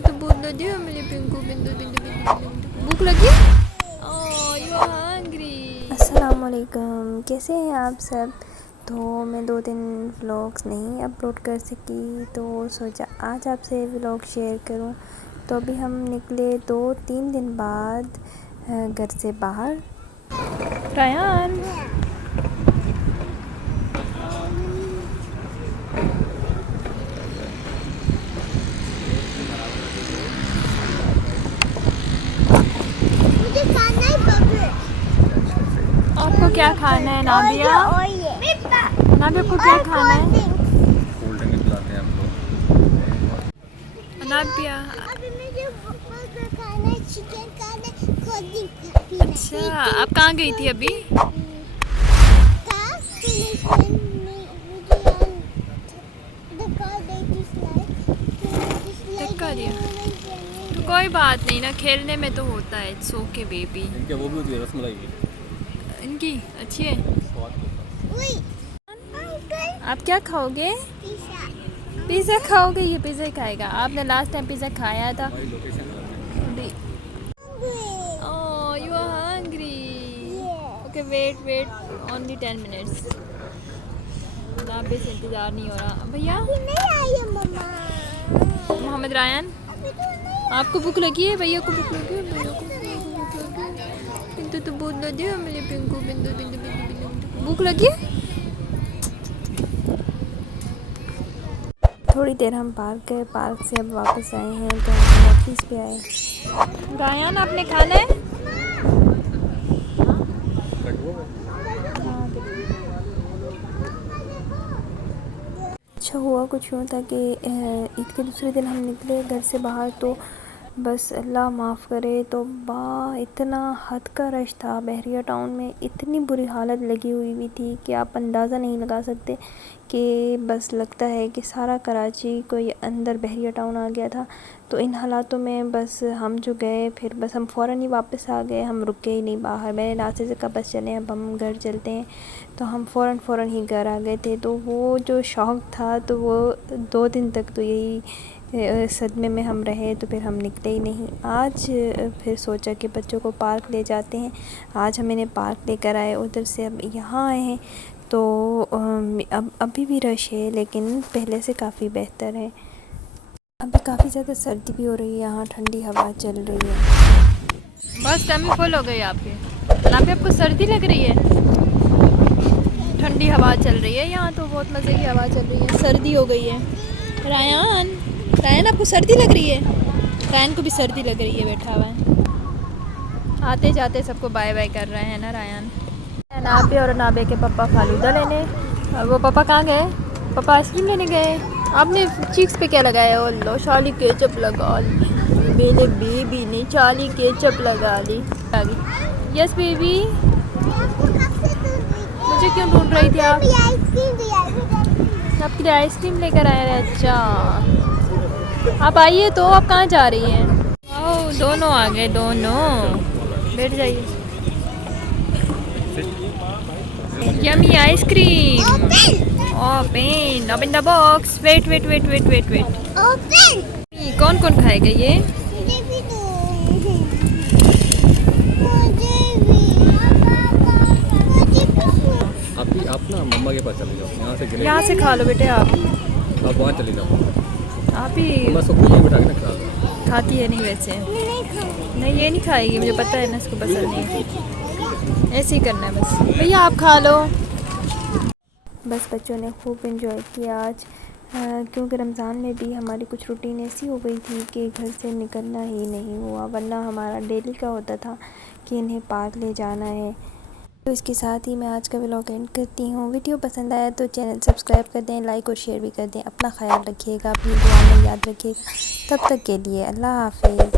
तो बोल दियो मेरे पिंकू बिंदु बिंदु बिंदु बिंदु भूख लगी? Oh you are hungry. अस्सलाम वालेकुम, कैसे हैं आप सब? तो मैं 2 दिन व्लॉग्स नहीं अपलोड कर सकी, तो सोचा आज आपसे व्लॉग शेयर करूं। तो अभी हम निकले 2-3 दिन बाद घर से बाहर। रायन आपको क्या खाना है नाबिया? नाबिया को क्या खाना है? कोल्ड ड्रिंक पिलाते हैं आपको। नाबिया अच्छा, आप कहाँ गई थी अभी? धक्का दिया तो कोई बात नहीं ना, खेलने में तो होता है। It's okay baby. इनके वो भी होती है रसमलाई की। इनकी अच्छी है। आप क्या खाओगे? पिज़्ज़ा खाओगे? ये पिज़्ज़ा ही खाएगा। आपने लास्ट टाइम पिज़्ज़ा खाया था। Oh you are hungry. Okay wait only 10 minutes. नाबे से इंतज़ार नहीं हो रहा भैया। मोहम्मद रायन आपको भूख लगी है? भैया को भूख लगी है? भैया को भूख लगी है? पिंटू तो बोल दियो मेरे पिंकू बिंदु बिंदु बिंदु बिंदु भूख लगी है? थोड़ी देर हम पार्क गए, पार्क से अब वापस आए हैं तो हम ऑफिस पे आए। रायन आपने खाना है? अच्छा हुआ कुछ यूँ था कि ईद के दूसरे दिन हम निकले घर से बाहर, तो बस अल्लाह माफ़ करे तो इतना हद का रश था बहरिया टाउन में। इतनी बुरी हालत लगी हुई थी कि आप अंदाज़ा नहीं लगा सकते कि बस लगता है कि सारा कराची कोई अंदर बहरिया टाउन आ गया था। तो इन हालातों में बस हम जो गए, फिर बस हम फ़ौरन ही वापस आ गए। हम रुके ही नहीं बाहर। मैंने रास्ते से कहा बस चलें अब हम घर चलते हैं, तो हम फ़ौरन ही घर आ गए थे। तो वो जो शौक़ था, तो वो 2 दिन तक तो यही सदमे में हम रहे, तो फिर हम निकले ही नहीं। आज फिर सोचा कि बच्चों को पार्क ले जाते हैं। आज हम इन्हें पार्क लेकर आए, उधर से अब यहाँ आए हैं। तो अब अभी भी रश है, लेकिन पहले से काफ़ी बेहतर है। अभी काफ़ी ज़्यादा सर्दी भी हो रही है, यहाँ ठंडी हवा चल रही है। बस टमी फुल हो गई आपके। यहाँ पे आपको सर्दी लग रही है? ठंडी हवा चल रही है यहाँ, तो बहुत मज़े की हवा चल रही है। सर्दी हो गई है। रायन आपको सर्दी लग रही है? रायन को भी सर्दी लग रही है, बैठा हुआ है। आते जाते सबको बाय बाय कर रहे हैं ना रायन। नाबे और नाबे के पापा फालूदा लेने, और वो पापा कहाँ गए? पापा आइसक्रीम लेने गए। आपने चीक्स पे क्या लगाया? ओ लो चाली केचप लगा ली मेरे बेबी ने, चाली केचप लगा ली। Yes baby. मुझे क्यों ढूंढ रही थी आप? आपके लिए आइसक्रीम लेकर आए हैं। अच्छा आप आइए, तो आप कहाँ जा रही हैं? ओह दोनों आ गए, दोनों बैठ जाइए। Yummy ice cream. Open open the box. Wait कौन कौन खाएगा ये? आप ना मम्मा के पास चले जाओ, यहाँ से खा लो बेटे। आप वहाँ चले जाओ। आप ही मैं सबको नहीं बिठा के ना खिला। खाती है नहीं वैसे? नहीं ये नहीं खाएगी, मुझे पता है ना, इसको पसंद नहीं है। ऐसे ही करना है बस। भैया आप खा लो। बस बच्चों ने खूब एंजॉय किया आज, क्योंकि रमज़ान में भी हमारी कुछ रूटीन ऐसी हो गई थी कि घर से निकलना ही नहीं हुआ, वरना हमारा डेली का होता था कि इन्हें पार्क ले जाना है। तो इसके साथ ही मैं आज का व्लॉग एंड करती हूँ। वीडियो पसंद आया तो चैनल सब्सक्राइब कर दें, लाइक और शेयर भी कर दें। अपना ख्याल रखिएगा, अपनी दुआ में याद रखिएगा। तब तक के लिए अल्लाह हाफिज़।